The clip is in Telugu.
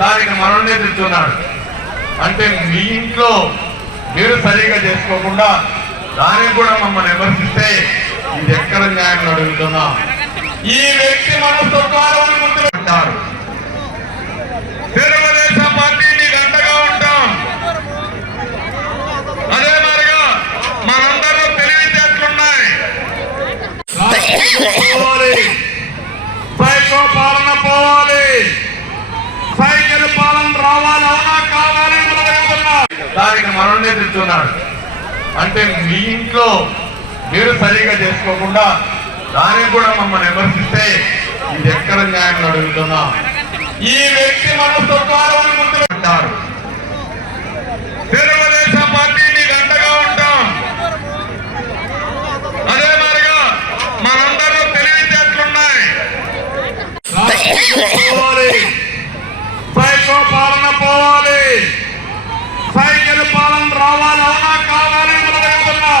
దానికి మనల్నే తెచ్చున్నాడు అంటే మీ ఇంట్లో మీరు సరిగా చేసుకోకుండా దానికి కూడా మమ్మల్ని విమర్శిస్తే ఇది ఎక్కడ న్యాయం అని అడుగుతున్నాం. ఈ వ్యక్తి మనస్తత్వాలను ముందు తెలుగుదేశం పార్టీని గంటగా ఉంటాం. అదే మరిగా మనందరూ తెలివితేటలున్నాయి. పోవాలి. పాలన పోవాలి. దానికి మనల్ని తెచ్చున్నాడు అంటే మీ ఇంట్లో మీరు సరిగా చేసుకోకుండా దానికి కూడా మమ్మల్ని విమర్శిస్తే ఇది ఎక్కడ న్యాయం అడుగుతున్నా ఈ వ్యక్తి మనస్తత్వాలను ముందు పెట్టారు తెలుగుదేశం పార్టీని గంటగా ఉంటాం. అదే మరిగా మనందరూ తెలివితేటలున్నాయి. పాలన పోవాలి.